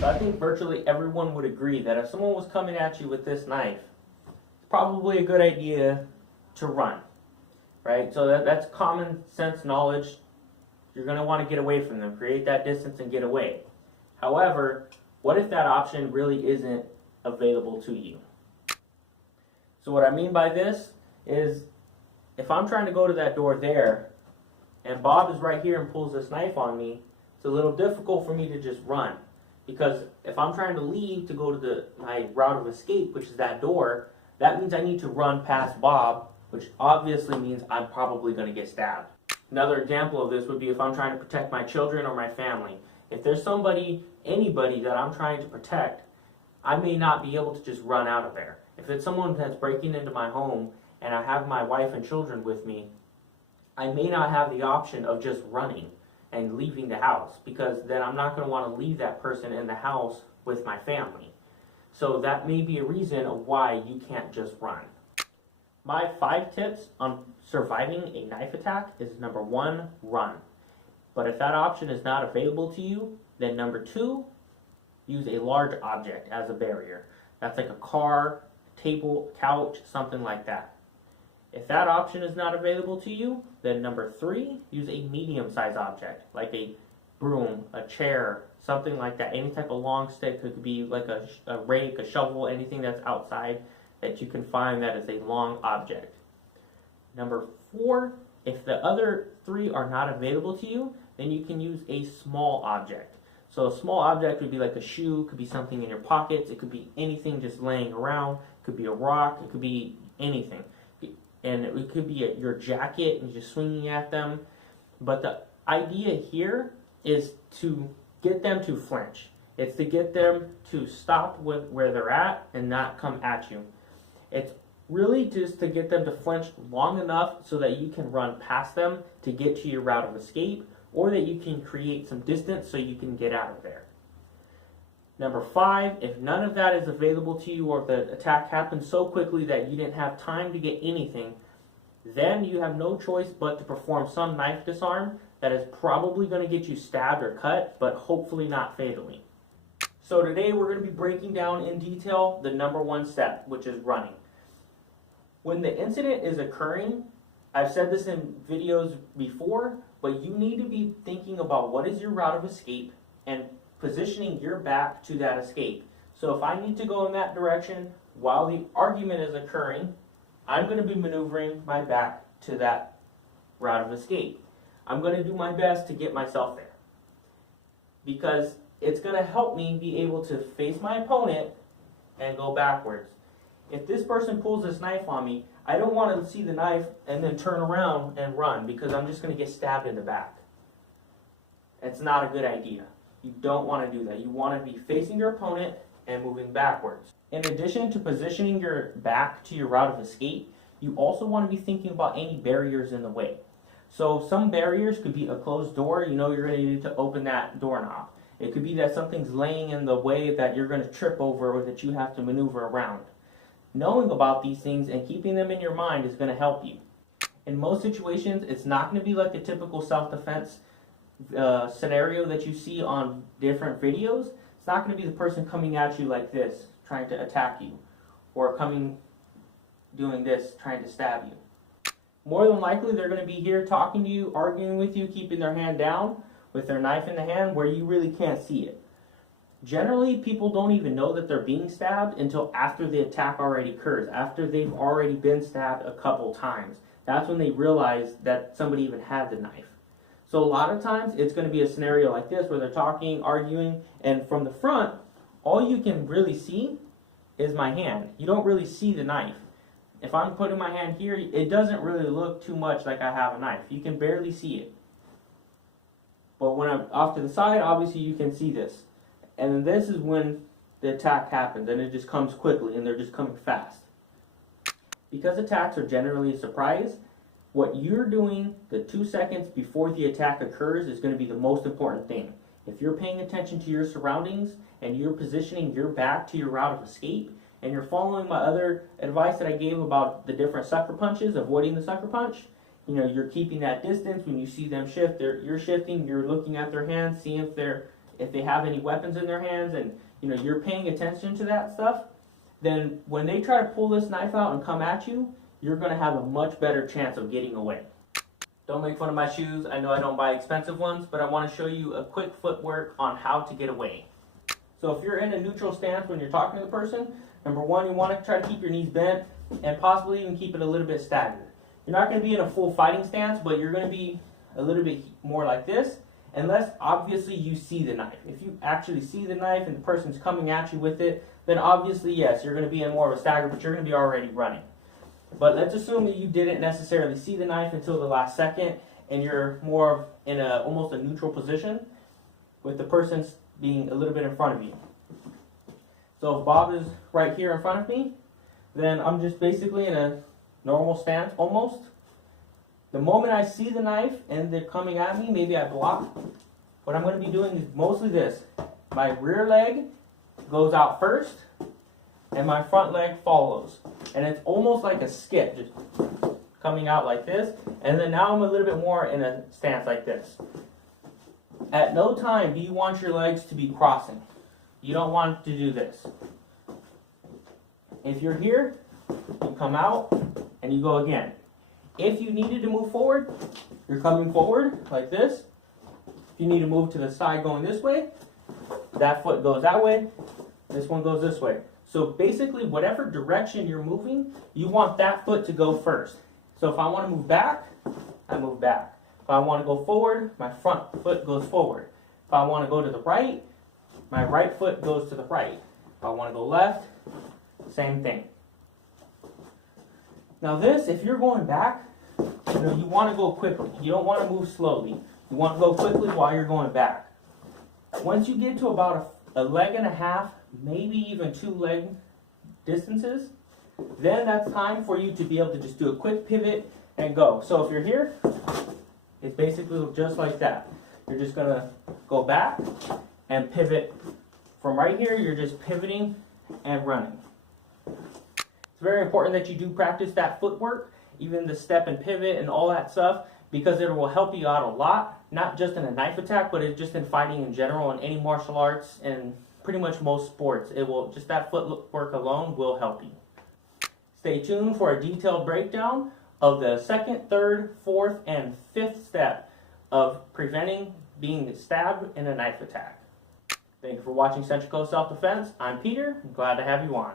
So I think virtually everyone would agree that if someone was coming at you with this knife, it's probably a good idea to run, right? So that's common sense knowledge. You're going to want to get away from them, create that distance and get away. However, what if that option really isn't available to you? So what I mean by this is, if I'm trying to go to that door there, and Bob is right here and pulls this knife on me, it's a little difficult for me to just run. Because if I'm trying to leave to go to my route of escape, which is that door, that means I need to run past Bob, which obviously means I'm probably going to get stabbed. Another example of this would be if I'm trying to protect my children or my family. If there's anybody that I'm trying to protect, I may not be able to just run out of there. If it's someone that's breaking into my home and I have my wife and children with me, I may not have the option of just running and leaving the house, because then I'm not going to want to leave that person in the house with my family. So that may be a reason of why you can't just run. My 5 tips on surviving a knife attack is: number 1, run. But if that option is not available to you, then number 2, use a large object as a barrier. That's like a car, table, couch, something like that. If that option is not available to you, then number 3, use a medium-sized object, like a broom, a chair, something like that. Any type of long stick. It could be like a rake, a shovel, anything that's outside that you can find that is a long object. Number 4, if the other 3 are not available to you, then you can use a small object. So a small object would be like a shoe, could be something in your pockets, it could be anything just laying around, it could be a rock, it could be anything. And it could be your jacket and just swinging at them. But the idea here is to get them to flinch. It's to get them to stop with where they're at and not come at you. It's really just to get them to flinch long enough so that you can run past them to get to your route of escape, or that you can create some distance so you can get out of there. Number 5, if none of that is available to you, or if the attack happened so quickly that you didn't have time to get anything, then you have no choice but to perform some knife disarm that is probably going to get you stabbed or cut, but hopefully not fatally. So today we're going to be breaking down in detail the number 1 step, which is running. When the incident is occurring, I've said this in videos before, but you need to be thinking about what is your route of escape and positioning your back to that escape. So if I need to go in that direction while the argument is occurring, I'm going to be maneuvering my back to that route of escape. I'm going to do my best to get myself there, because it's going to help me be able to face my opponent and go backwards. If this person pulls this knife on me, I don't want to see the knife and then turn around and run, because I'm just going to get stabbed in the back. It's not a good idea. You don't want to do that. You want to be facing your opponent and moving backwards. In addition to positioning your back to your route of escape, you also want to be thinking about any barriers in the way. So some barriers could be a closed door. You know you're going to need to open that doorknob. It could be that something's laying in the way that you're going to trip over, or that you have to maneuver around. Knowing about these things and keeping them in your mind is going to help you. In most situations, it's not going to be like the typical self-defense scenario that you see on different videos. It's not going to be the person coming at you like this, trying to attack you, or doing this, trying to stab you. More than likely, they're going to be here talking to you, arguing with you, keeping their hand down with their knife in the hand where you really can't see it. Generally, people don't even know that they're being stabbed until after the attack already occurs, after they've already been stabbed a couple times. That's when they realize that somebody even had the knife. So a lot of times, it's going to be a scenario like this where they're talking, arguing, and from the front, all you can really see is my hand. You don't really see the knife. If I'm putting my hand here, it doesn't really look too much like I have a knife. You can barely see it. But when I'm off to the side, obviously you can see this. And then this is when the attack happens, and it just comes quickly, and they're just coming fast. Because attacks are generally a surprise, what you're doing the 2 seconds before the attack occurs is going to be the most important thing. If you're paying attention to your surroundings, and you're positioning your back to your route of escape, and you're following my other advice that I gave about the different sucker punches, avoiding the sucker punch, you know, you're keeping that distance. When you see them shift, you're shifting, you're looking at their hands, seeing if they're if they have any weapons in their hands, and you know you're paying attention to that stuff, then when they try to pull this knife out and come at you, you're going to have a much better chance of getting away. Don't make fun of my shoes. I know I don't buy expensive ones, but I want to show you a quick footwork on how to get away. So if you're in a neutral stance when you're talking to the person, number one, you want to try to keep your knees bent and possibly even keep it a little bit staggered. You're not going to be in a full fighting stance, but you're going to be a little bit more like this, unless obviously you see the knife. If you actually see the knife and the person's coming at you with it, then obviously yes, you're going to be in more of a stagger, but you're going to be already running. But let's assume that you didn't necessarily see the knife until the last second, and you're more in almost a neutral position with the person being a little bit in front of you. So if Bob is right here in front of me, then I'm just basically in a normal stance almost. The moment I see the knife and they're coming at me, maybe I block. What I'm going to be doing is mostly this. My rear leg goes out first, and my front leg follows. And it's almost like a skip, just coming out like this. And then now I'm a little bit more in a stance like this. At no time do you want your legs to be crossing. You don't want to do this. If you're here, you come out and you go again. If you needed to move forward, you're coming forward like this. If you need to move to the side going this way, that foot goes that way, this one goes this way. So basically, whatever direction you're moving, you want that foot to go first. So if I want to move back, I move back. If I want to go forward, my front foot goes forward. If I want to go to the right, my right foot goes to the right. If I want to go left, same thing. Now this, if you're going back, you want to go quickly. You don't want to move slowly. You want to go quickly while you're going back. Once you get to about a leg and a half, maybe even 2 leg distances, then that's time for you to be able to just do a quick pivot and go. So if you're here, it's basically just like that. You're just going to go back and pivot. From right here, you're just pivoting and running. It's very important that you do practice that footwork, even the step and pivot and all that stuff, because it will help you out a lot, not just in a knife attack, but just in fighting in general, in any martial arts, and pretty much most sports. It will, just that footwork alone will help you. Stay tuned for a detailed breakdown of the 2nd, 3rd, 4th, and 5th step of preventing being stabbed in a knife attack. Thank you for watching Central Coast Self-Defense. I'm Peter. I'm glad to have you on.